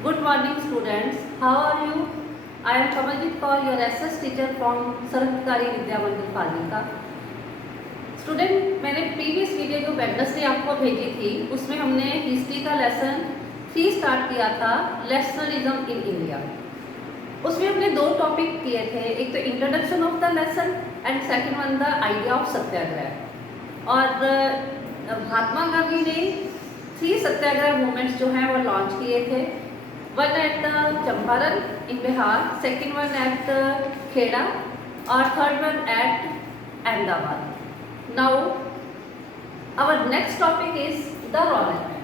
Good morning, students. How are you? I am Kamaljeet Kaur, your SS teacher from सरकारी विद्या मंदिर Fazilka. Student, मैंने previous video जो Wednesday आपको भेजी थी उसमें हमने हिस्ट्री का लेसन 3 स्टार्ट किया था, नेशनलिज्म इन इंडिया। उसमें हमने 2 टॉपिक किए थे, एक तो introduction of the lesson and second one the idea of satyagraha. और महात्मा गांधी ने 3 सत्याग्रह मूवमेंट्स जो हैं वो लॉन्च किए थे। One at Champaran in Bihar, second one at Kheda और third one at Ahmedabad. Now our next topic is the Rowlatt Act.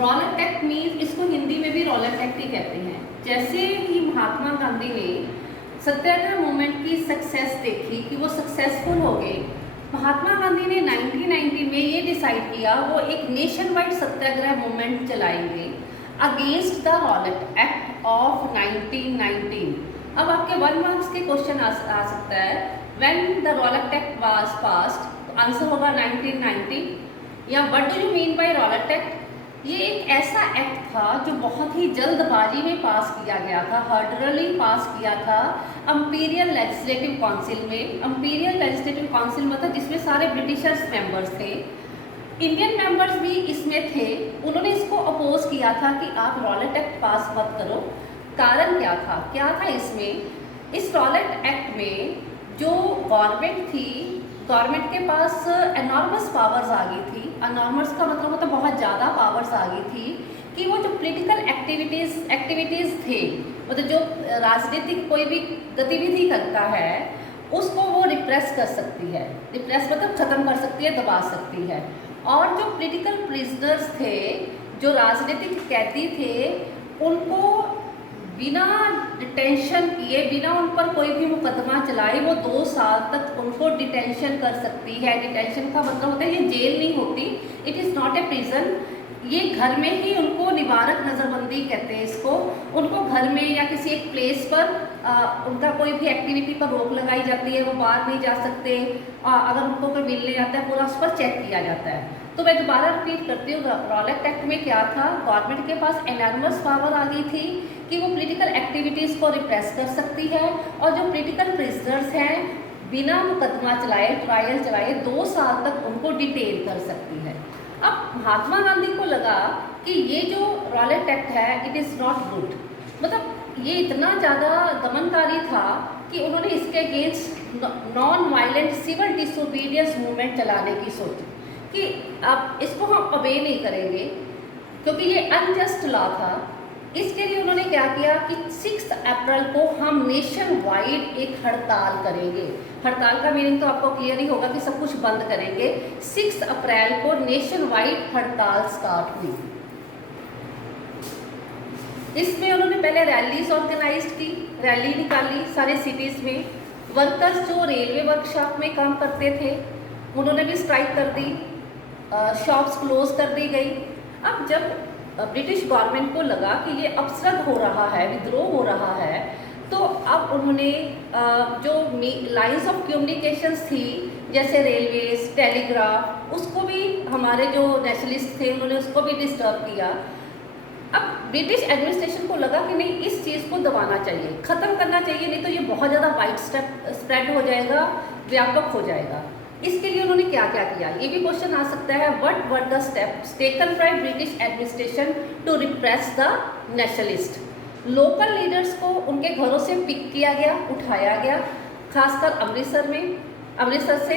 Rowlatt Act means, इसको हिंदी में भी रॉलेट एक्ट ही कहते हैं। जैसे ही महात्मा गांधी ने सत्याग्रह मूवमेंट की सक्सेस देखी कि वो सक्सेसफुल हो गए, महात्मा गांधी ने 1990 में ये डिसाइड किया वो एक नेशन वाइड सत्याग्रह मूवमेंट चलाएंगे against the Rowlatt act of 1919। अब आपके 1 मार्क्स के क्वेश्चन आ सकता है, when the Rowlatt act was passed, तो आंसर होगा 1990। या what do you mean bye Rowlatt act? ये एक ऐसा एक्ट था जो बहुत ही जल्दबाजी में पास किया गया था, हर्डरली पास किया था इंपीरियल लेजिस्लेटिव काउंसिल में। इंपीरियल लेजिस्लेटिव काउंसिल मतलब जिसमें सारे ब्रिटिशर्स मेंबर्स थे, इंडियन मेंबर्स भी इसमें थे। उन्होंने इसको अपोज किया था कि आप रॉलेट एक्ट पास मत करो। कारण क्या था इसमें? इस रॉलेट एक्ट में जो गवर्नमेंट थी, गवर्नमेंट के पास एनॉर्मस पावर्स आ गई थी। एनॉर्मस का मतलब होता बहुत ज़्यादा पावर्स आ गई थी कि वो जो पॉलिटिकल एक्टिविटीज़ थे, मतलब जो राजनीतिक कोई भी गतिविधि करता है उसको वो रिप्रेस कर सकती है। रिप्रेस मतलब ख़त्म कर सकती है, दबा सकती है। और जो पॉलिटिकल प्रिजनर्स थे, जो राजनीतिक कैदी थे, उनको बिना डिटेंशन किए, बिना उन पर कोई भी मुकदमा चलाए, वो 2 साल तक उनको डिटेंशन कर सकती है। डिटेंशन का मतलब होता है ये जेल नहीं होती, it is not a prison. ये घर में ही उनको निवारक नज़रबंदी कहते हैं इसको। उनको घर में या किसी एक प्लेस पर उनका कोई भी एक्टिविटी पर रोक लगाई जाती है, वो बाहर नहीं जा सकते। अगर उनको कोई मिलने आता है पूरा उस पर चेक किया जाता है। तो मैं दोबारा रिपीट करती हूँ, रॉलेट एक्ट में क्या था, गवर्नमेंट के पास एनॉर्मस पावर आ गई थी कि वो पॉलिटिकल एक्टिविटीज़ को रिप्रेस कर सकती है, और जो पॉलिटिकल प्रिजनर्स हैं बिना मुकदमा चलाए, ट्रायल चलाए 2 साल तक उनको डिटेन कर सकती है। अब महात्मा गांधी को लगा कि ये जो रॉलेट एक्ट है इट इज़ नॉट गुड, मतलब ये इतना ज़्यादा दमनकारी था कि उन्होंने इसके against non violent civil disobedience movement चलाने की सोची कि अब इसको हम अबे नहीं करेंगे क्योंकि ये अनजस्ट लॉ था। इसके लिए उन्होंने क्या किया कि 6 अप्रैल को हम नेशन वाइड एक हड़ताल करेंगे। हड़ताल का मीनिंग तो आपको क्लियर ही होगा कि सब कुछ बंद करेंगे। 6 अप्रैल को नेशन वाइड हड़ताल स्टार्ट हुई। इसमें उन्होंने पहले रैलीज ऑर्गेनाइज की, रैली निकाली सारे सिटीज़ में। वर्कर्स जो रेलवे वर्कशॉप में काम करते थे उन्होंने भी स्ट्राइक कर दी, शॉप्स क्लोज कर दी गई। अब जब ब्रिटिश गवर्नमेंट को लगा कि ये अपसरद हो रहा है, विद्रोह हो रहा है, तो अब उन्होंने जो लाइंस ऑफ कम्युनिकेशंस थी जैसे रेलवेज, टेलीग्राफ, उसको भी हमारे जो नेशनलिस्ट थे उन्होंने उसको भी डिस्टर्ब किया। अब ब्रिटिश एडमिनिस्ट्रेशन को लगा कि नहीं, इस चीज़ को दबाना चाहिए, ख़त्म करना चाहिए, नहीं तो ये बहुत ज़्यादा वाइड स्प्रेड हो जाएगा, व्यापक हो जाएगा। इसके लिए उन्होंने क्या क्या किया, ये भी क्वेश्चन आ सकता है। What were the steps taken by British administration to repress the nationalist? Local leaders को उनके घरों से पिक किया गया, उठाया गया, खासकर अमृतसर से।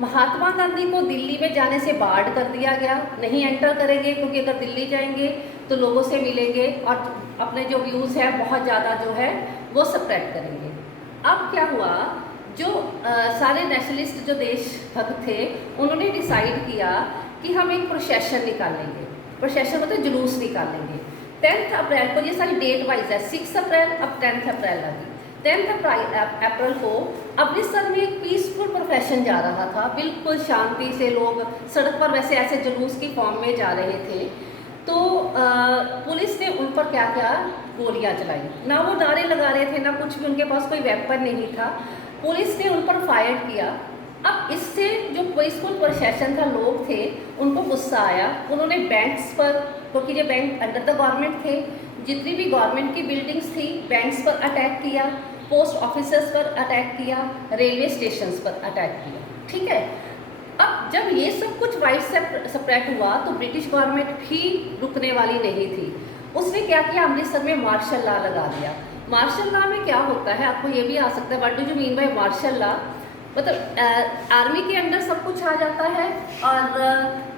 महात्मा गांधी को दिल्ली में जाने से बार्ड कर दिया गया, नहीं एंटर करेंगे क्योंकि अगर दिल्ली जाएंगे तो लोगों से मिलेंगे और अपने जो व्यूज़ है बहुत ज़्यादा जो है वो स्प्रेड करेंगे। अब क्या हुआ, जो सारे नेशनलिस्ट जो देशभक्त थे उन्होंने डिसाइड किया कि हम एक प्रोसेशन निकालेंगे। प्रोसेशन मतलब जुलूस निकालेंगे। 10 अप्रैल को, ये सारी डेट वाइज है, 6 अप्रैल, अब 10 अप्रैल आ गई। 10 अप्रैल को अमृतसर में एक पीसफुल प्रोसेशन जा रहा था, बिल्कुल शांति से लोग सड़क पर वैसे ऐसे जुलूस की फॉर्म में जा रहे थे। तो पुलिस ने उन पर क्या क्या गोलियां चलाई। ना वो नारे लगा रहे थे, ना कुछ भी, उनके पास कोई वेपन नहीं था। पुलिस ने उन पर फायर किया अब इससे जो पीसफुल प्रोसेशन था, लोग थे, उनको गुस्सा आया, उन्होंने बैंक्स पर, क्योंकि ये बैंक अंडर द गवर्नमेंट थे, जितनी भी गवर्नमेंट की बिल्डिंग्स थी बैंक्स पर अटैक किया, पोस्ट ऑफिसेस पर अटैक किया, रेलवे स्टेशंस पर अटैक किया। ठीक है, अब जब ये सब कुछ वाइड सेपरेट हुआ तो ब्रिटिश गवर्नमेंट भी रुकने वाली नहीं थी। उसने क्या किया, अमृतसर में मार्शल लॉ लगा दिया। मार्शल लॉ में क्या होता है, आपको ये भी आ सकता है, what do you mean by martial law? मतलब आर्मी के अंडर सब कुछ आ जाता है, और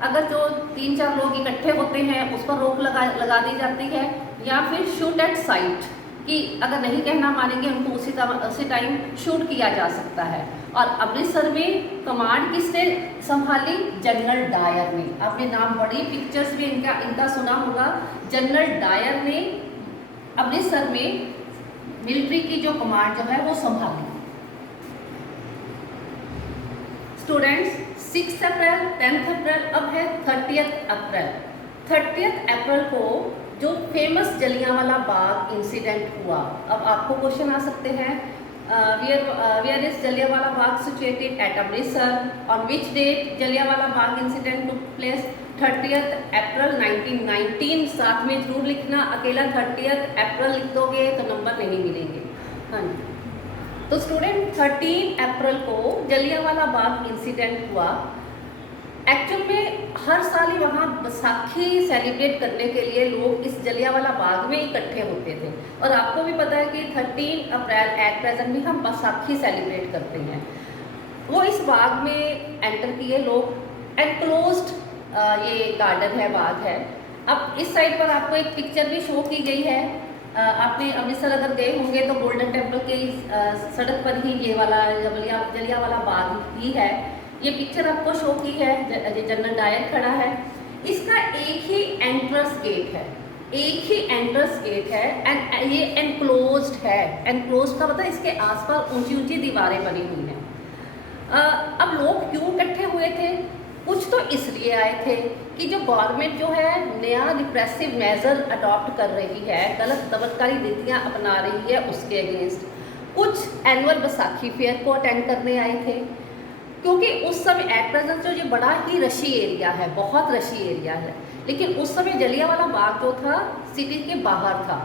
अगर जो 3-4 लोग इकट्ठे होते हैं उस पर रोक लगा दी जाती है, या फिर शूट एट साइट, कि अगर नहीं कहना मानेंगे उनको उसी टाइम शूट किया जा सकता है। और अमृतसर में कमांड किसने संभाली? जनरल डायर ने। आपने नाम, बड़ी पिक्चर्स में इनका सुना होगा। जनरल डायर ने अमृतसर में मिलिट्री की जो कमांड जो है वो संभाली। स्टूडेंट्स, 6 अप्रैल, 10 अप्रैल, अब है 30 अप्रैल। 30 अप्रैल को जो फेमस जलियांवाला बाग इंसिडेंट हुआ। अब आपको क्वेश्चन आ सकते हैं, where is Jallianwala Bagh situated? At Amritsar. On which date Jallianwala Bagh incident took place? 30 April 1919। साथ में जरूर लिखना, अकेला 30 अप्रैल लिख दोगे तो नंबर नहीं मिलेंगे। हाँ जी, तो स्टूडेंट 13 अप्रैल को जलियांवाला बाग इंसिडेंट हुआ। एक्चुअल में हर साल ही वहाँ बैसाखी सेलिब्रेट करने के लिए लोग इस जलियांवाला बाग में इकट्ठे होते थे, और आपको भी पता है कि 13 अप्रैल एट प्रेजेंट भी हम बैसाखी सेलिब्रेट करते हैं। वो इस बाग में एंटर किए लोग। एनक्लोज्ड ये गार्डन है, बाग है। अब इस साइड पर आपको एक पिक्चर भी शो की गई है। आपने अमृतसर अगर गए होंगे तो गोल्डन टेम्पल के सड़क पर ही ये वाला जलियांवाला बाग ही है। ये पिक्चर आपको शो की है, जनरल डायर खड़ा है। इसका एक ही एंट्रेंस गेट है, एक ही एंट्रेंस गेट है, एंड ये एनक्लोज्ड है। एनक्लोज्ड का मतलब इसके आसपास ऊंची ऊंची दीवारें बनी हुई हैं। अब लोग क्यों इकट्ठे हुए थे? कुछ तो इसलिए आए थे कि जो गवर्नमेंट जो है नया रिप्रेसिव मेजर अडॉप्ट कर रही है, गलत दमनकारी नीतियाँ अपना रही है, उसके अगेंस्ट। कुछ एनुअल बैसाखी फेयर को अटेंड करने आए थे, क्योंकि उस समय एट प्रेजेंट जो ये बड़ा ही रशी एरिया है, बहुत रशी एरिया है, लेकिन उस समय जलियांवाला बाग जो था सिटी के बाहर था।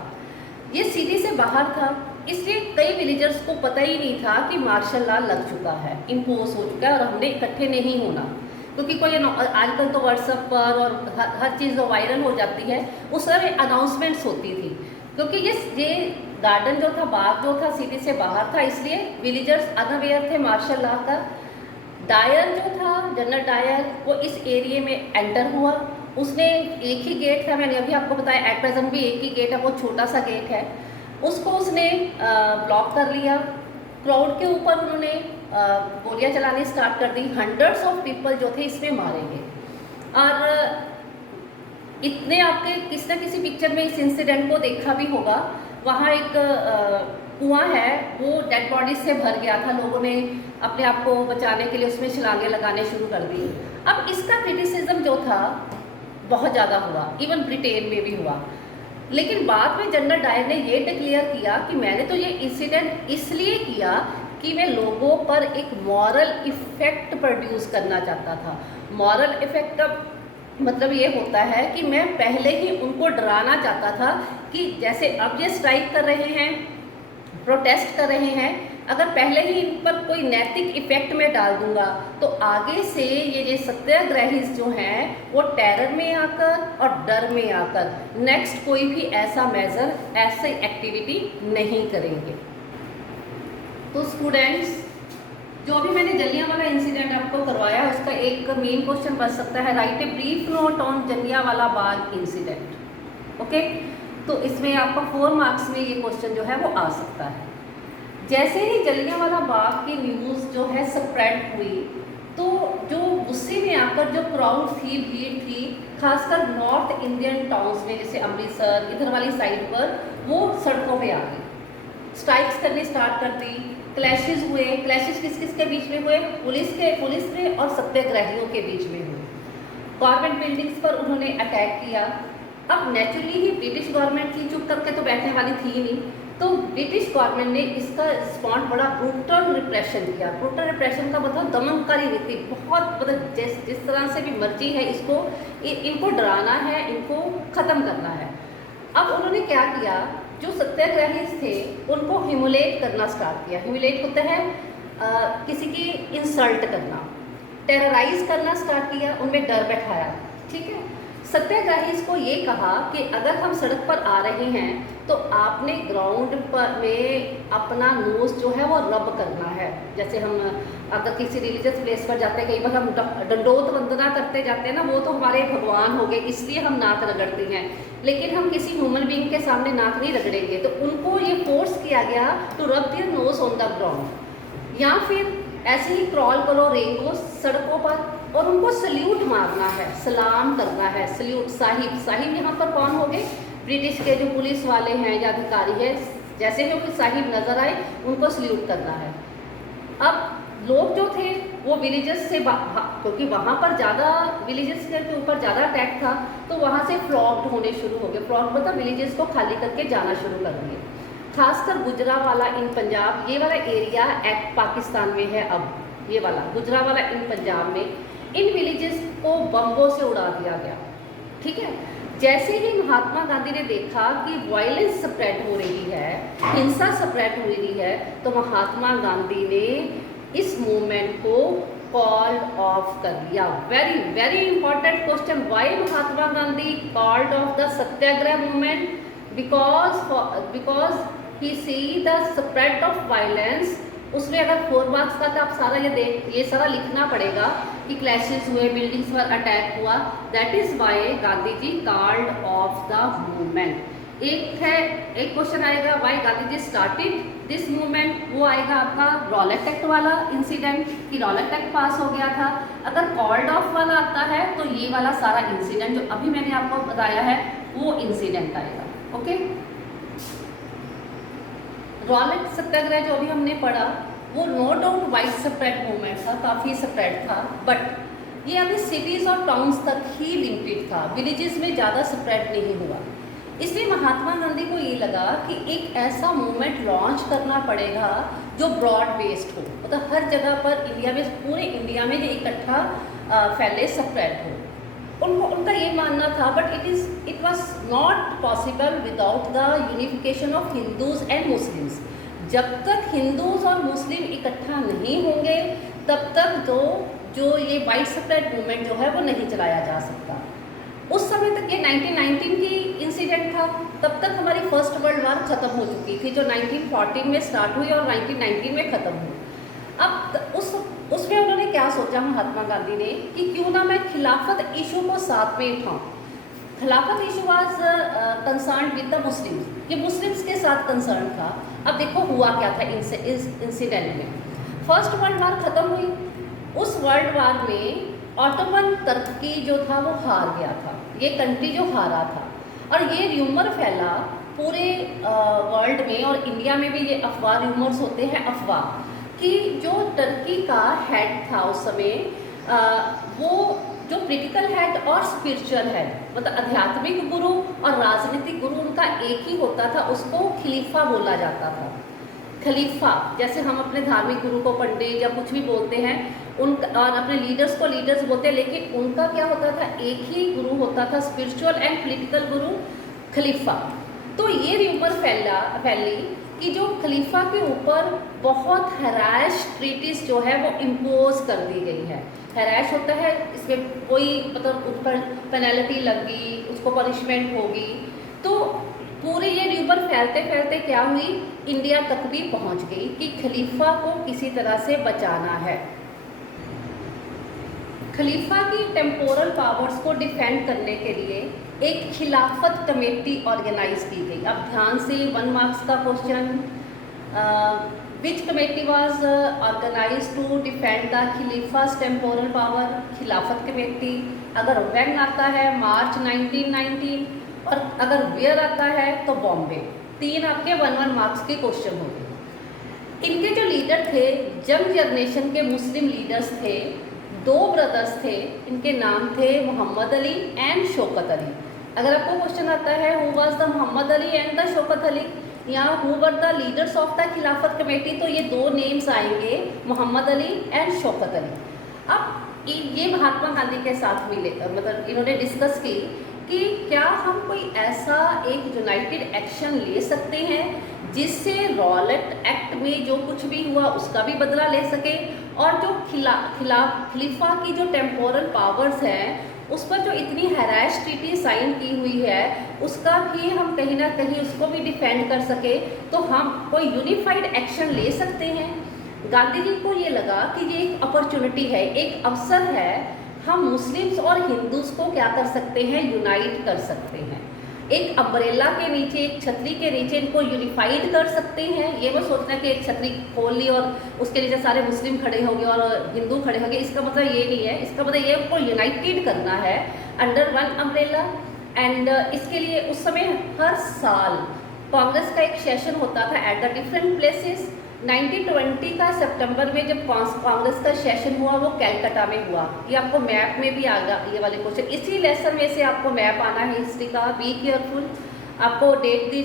ये सिटी से बाहर था, इसलिए कई विलेजर्स को पता ही नहीं था कि मार्शल लॉ लग चुका है, इम्पोज हो चुका है, और हमने इकट्ठे नहीं होना। क्योंकि कोई आजकल तो व्हाट्सएप पर और हर चीज़ वायरल हो जाती है, उस समय अनाउंसमेंट्स होती थी। क्योंकि ये गार्डन जो था, बाग जो था सिटी से बाहर था, इसलिए विलेजर्स अनअवेयर थे मार्शल लॉ का। डायर जो था, जनरल डायर, वो इस एरिए में एंटर हुआ। उसने एक ही गेट था, मैंने अभी आपको बताया, एट प्रेजेंट भी एक ही गेट है, वो छोटा सा गेट है, उसको उसने ब्लॉक कर लिया। क्राउड के ऊपर उन्होंने गोलियां चलानी स्टार्ट कर दी। हंड्रेड्स ऑफ पीपल जो थे इसमें मारे गए। और इतने आपके किसी न किसी पिक्चर में इस इंसिडेंट को देखा भी होगा। वहाँ एक कुआं है, वो डेड बॉडी से भर गया था। लोगों ने अपने आप को बचाने के लिए उसमें छलांगे लगाने शुरू कर दी। अब इसका क्रिटिसिज्म जो था बहुत ज़्यादा हुआ, इवन ब्रिटेन में भी हुआ। लेकिन बाद में जनरल डायर ने ये डिक्लेयर किया कि मैंने तो ये इंसिडेंट इसलिए किया कि मैं लोगों पर एक मॉरल इफ़ेक्ट प्रोड्यूस करना चाहता था। मॉरल इफ़ेक्ट का मतलब ये होता है कि मैं पहले ही उनको डराना चाहता था कि जैसे अब ये स्ट्राइक कर रहे हैं, प्रोटेस्ट कर रहे हैं, अगर पहले ही इन पर कोई नैतिक इफ़ेक्ट में डाल दूंगा तो आगे से ये सत्याग्रही जो हैं वो टेरर में आकर और डर में आकर नेक्स्ट कोई भी ऐसा मेजर, ऐसी एक्टिविटी नहीं करेंगे। तो स्टूडेंट्स, जो भी मैंने जलियांवाला इंसिडेंट आपको करवाया उसका एक मेन क्वेश्चन बन सकता है, right a brief note on Jallianwala Bagh incident. Okay, तो इसमें आपका 4 मार्क्स में ये क्वेश्चन जो है वो आ सकता है। जैसे ही जलियांवाला बाग की न्यूज़ जो है स्प्रेड हुई तो जो गुस्से में आकर जो क्राउड थी, भीड़ थी, खासकर नॉर्थ इंडियन टाउन्स में जैसे अमृतसर इधर वाली साइड पर, वो सड़कों पे आ गई, स्ट्राइक्स करनी स्टार्ट कर दी। क्लैशेस हुए। क्लैशेस किस किस के बीच में हुए? पुलिस में और सत्याग्रहियों के बीच में हुए। गवर्नमेंट बिल्डिंग्स पर उन्होंने अटैक किया। अब नेचुरली ही ब्रिटिश गवर्नमेंट थी, चुप करके तो बैठने वाली थी ही नहीं, तो ब्रिटिश गवर्नमेंट ने इसका रिस्पॉन्ड बड़ा ब्रूटल रिप्रेशन किया। ब्रूटल रिप्रेशन का मतलब दमनकारी रीति, बहुत मतलब जिस तरह से भी मर्जी है इसको इनको डराना है, इनको ख़त्म करना है। अब उन्होंने क्या किया, जो सत्याग्रही थे उनको ह्यूमिलेट करना स्टार्ट किया। ह्यूमिलेट होता है किसी की इंसल्ट करना, टेरराइज करना स्टार्ट किया, उनमें डर बैठाया। ठीक है, सत्याग्रही को ये कहा कि अगर हम सड़क पर आ रहे हैं तो आपने ग्राउंड पर में अपना नोज जो है वो रब करना है। जैसे हम अगर किसी रिलीजियस प्लेस पर जाते हैं, कई बार हम दंडोत वंदना करते जाते हैं ना, वो तो हमारे भगवान हो गए, इसलिए हम नाक रगड़ते हैं, लेकिन हम किसी ह्यूमन बीइंग के सामने नाक नहीं रगड़ेंगे। तो उनको ये फोर्स किया गया to rub their nose on the ground, या फिर ऐसे ही क्रॉल करो रेंगो सड़कों पर और उनको सल्यूट मारना है, सलाम करना है, सल्यूट। साहिब, साहिब यहाँ पर कौन हो गए, ब्रिटिश के जो पुलिस वाले हैं या अधिकारी है, जैसे भी कोई साहिब नज़र आए उनको सल्यूट करना है। अब लोग जो थे वो विलेजेस से क्योंकि वहाँ पर ज़्यादा विलेजेस के ऊपर ज़्यादा अटैक था, तो वहाँ से फ्लॉग्ड होने शुरू हो गए। फ्लॉग्ड मतलब विलेजेस को खाली करके जाना शुरू कर दिए। खासकर गुजरावाला इन पंजाब, ये वाला एरिया एक्ट पाकिस्तान में है। अब ये वाला गुजरावाला इन पंजाब में इन विलेजेस को बम्बों से उड़ा दिया गया। ठीक है, जैसे ही महात्मा गांधी ने देखा कि वायलेंस स्प्रेड हो रही है, हिंसा स्प्रेड हो रही है, तो महात्मा गांधी ने इस मूवमेंट को कॉल ऑफ कर दिया। Very very important question, why Mahatma Gandhi called off the Satyagraha movement? Because he see the spread of violence. उसमें अगर 4 मार्क्स का तो आप सारा ये सारा लिखना पड़ेगा कि क्लैशेस हुए, बिल्डिंग्स पर अटैक हुआ। That is why Gandhi ji called off the movement. एक क्वेश्चन आएगा why Gandhi ji started this movement, वो आएगा आपका रॉलेट एक्ट वाला इंसिडेंट कि रॉलेट एक्ट पास हो गया था। अगर कॉल्ड ऑफ वाला आता है तो ये वाला सारा इंसिडेंट जो अभी मैंने आपको बताया है वो इंसिडेंट आएगा। ओके, रॉलेट सत्याग्रह जो अभी हमने पढ़ा वो no doubt wide spread movement था, काफ़ी स्प्रेड था, बट ये अभी सिटीज़ और टाउन्स तक ही लिमिटेड था, विलेजेस में ज़्यादा स्प्रेड नहीं हुआ। इसलिए महात्मा गांधी को ये लगा कि एक ऐसा मूवमेंट लॉन्च करना पड़ेगा जो ब्रॉड बेस्ड हो, मतलब हर जगह पर इंडिया में, पूरे इंडिया में ये इकट्ठा फैले, स्प्रेड हो। उनका ये मानना था, but it was not possible without the unification of Hindus and Muslims. जब तक हिंदूज और मुस्लिम इकट्ठा नहीं होंगे तब तक जो ये वाइड स्प्रेड मूवमेंट जो है वो नहीं चलाया जा सकता। उस समय तक ये 1919 की इंसिडेंट था, तब तक हमारी फर्स्ट वर्ल्ड वॉर ख़त्म हो चुकी थी, जो 1914 में स्टार्ट हुई और 1919 में ख़त्म हुई। अब उसमें उन्होंने क्या सोचा महात्मा गांधी ने कि क्यों ना मैं खिलाफत इशू को साथ में उठाऊँ। खिलाफत issue was concern with the Muslims, ये मुस्लिम्स के साथ कंसर्न था। अब देखो हुआ क्या था इस इंसिडेंट में। फर्स्ट वर्ल्ड वार ख़त्म हुई, उस वर्ल्ड वार में ऑटोमन तुर्की जो था वो हार गया था, ये कंट्री जो हारा था। और ये र्यूमर फैला पूरे वर्ल्ड में, और इंडिया में भी ये अफवाह र्यूमर्स होते हैं, अफवाह कि जो टर्की का हेड था उस समय, वो जो पॉलिटिकल हेड और स्पिरिचुअल हेड, मतलब आध्यात्मिक गुरु और राजनीतिक गुरु उनका एक ही होता था, उसको खलीफा बोला जाता था। खलीफा, जैसे हम अपने धार्मिक गुरु को पंडित या कुछ भी बोलते हैं, उनका और अपने लीडर्स को लीडर्स बोलते हैं, लेकिन उनका क्या होता था, एक ही गुरु होता था, स्पिरिचुअल एंड पॉलिटिकल गुरु खलीफा। तो ये र्यूमर फैली कि जो खलीफा के ऊपर बहुत हैराश ट्रीटिस जो है वो इम्पोज कर दी गई है। हैराश होता है, इसमें कोई मतलब उस पर पेनल्टी लगी, उसको पनिशमेंट होगी। तो पूरे ये र्यूमर फैलते फैलते क्या हुई, इंडिया तक भी पहुंच गई कि खलीफा को किसी तरह से बचाना है। खलीफा की टेम्पोरल पावर्स को डिफेंड करने के लिए एक खिलाफत कमेटी ऑर्गेनाइज की गई। अब ध्यान से 1 मार्क्स का question, which committee was organize to defend the khalifa's temporal power? Khilafat committee. अगर व्हेन आता है मार्च 1919, और अगर वेयर आता है तो बॉम्बे। 3 आपके 1 मार्क्स के क्वेश्चन होंगे। इनके जो लीडर थे, यंग जनरेशन के मुस्लिम लीडर्स थे, 2 ब्रदर्स थे, इनके नाम थे मोहम्मद अली एंड शौकत अली। अगर आपको क्वेश्चन आता है who was the Mohammad Ali and the Shaukat Ali, यहाँ who were the leaders of the Khilafat committee, तो ये दो नेम्स आएंगे, मोहम्मद अली एंड शौकत अली। अब ये महात्मा गांधी के साथ मिले, मतलब इन्होंने डिस्कस की कि क्या हम कोई ऐसा एक यूनाइटेड एक्शन ले सकते हैं जिससे रॉलेट एक्ट में जो कुछ भी हुआ उसका भी बदला ले सके, और जो खलीफा की जो टेम्पोरल पावर्स हैं उस पर जो इतनी हैराश ट्रीटी साइन की हुई है उसका भी हम कहीं ना कहीं उसको भी डिफेंड कर सके, तो हम कोई यूनिफाइड एक्शन ले सकते हैं। गांधी जी को ये लगा कि ये एक अपॉर्चुनिटी है, एक अवसर है, हम मुस्लिम्स और हिंदूज को क्या कर सकते हैं, यूनाइट कर सकते हैं, एक अम्ब्रेला के नीचे, एक छतरी के नीचे इनको यूनिफाइड कर सकते हैं। ये मैं सोचना कि एक छतरी खोल ली और उसके नीचे सारे मुस्लिम खड़े हो गए और हिंदू खड़े हो गए, इसका मतलब ये नहीं है। इसका मतलब ये उनको यूनाइटेड करना है अंडर वन अम्ब्रेला। एंड इसके लिए उस समय हर साल कांग्रेस का एक सेशन होता था एट द डिफरेंट प्लेसेस। 1920 का सितंबर में जब कांग्रेस का सेशन हुआ वो कैलकाटा में हुआ। ये आपको मैप में भी आएगा ये वाले क्वेश्चन, इसी लेसन में से आपको मैप आना है हिस्ट्री का, बी केयरफुल। आपको डेट दी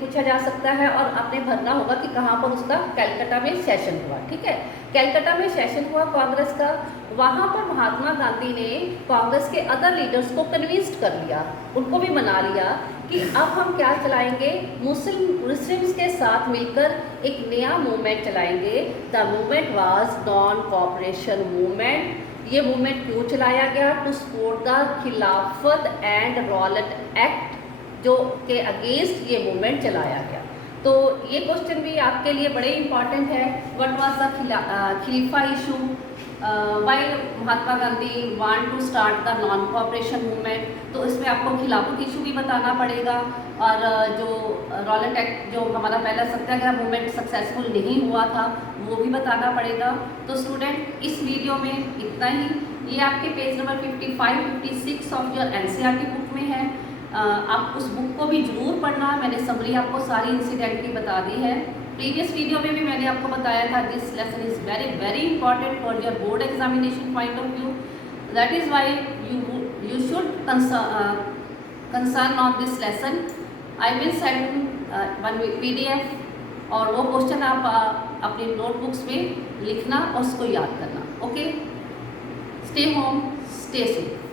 पूछा जा सकता है और आपने भरना होगा कि कहाँ पर उसका कैलकाटा में सेशन हुआ। ठीक है, कैलकाटा में सेशन हुआ कांग्रेस का, वहाँ पर महात्मा गांधी ने कांग्रेस के अदर लीडर्स को कन्विंस्ड कर लिया, उनको भी मना लिया कि अब हम क्या चलाएंगे, मुस्लिम्स के साथ मिलकर एक नया मूवमेंट चलाएंगे। The movement was non cooperation movement. ये मूवमेंट क्यों चलाया गया, टू सपोर्ट द खिलाफत एंड रॉलेट एक्ट, जो के अगेंस्ट ये मूवमेंट चलाया गया। तो ये क्वेश्चन भी आपके लिए बड़े इंपॉर्टेंट है। What was the Khalifa issue, why Mahatma Gandhi want to start the non cooperation movement, तो इसमें आपको खिलाफत इशू भी बताना पड़ेगा, और जो रॉलेट एक्ट, जो हमारा पहला सत्याग्रह मूवमेंट सक्सेसफुल नहीं हुआ था, वो भी बताना पड़ेगा। तो स्टूडेंट इस वीडियो में इतना ही। ये आपके page number 55-56 of your NCERT book में है। आप उस बुक को भी जरूर पढ़ना। मैंने समरी आपको सारी इंसिडेंट की बता दी है। प्रीवियस वीडियो में भी मैंने आपको बताया था this lesson is very very important for your board examination point of view. That is why you should concern on this lesson. I will send one PDF और वो क्वेश्चन आप अपनी नोटबुक्स में लिखना और उसको याद करना। Okay, stay home, stay safe.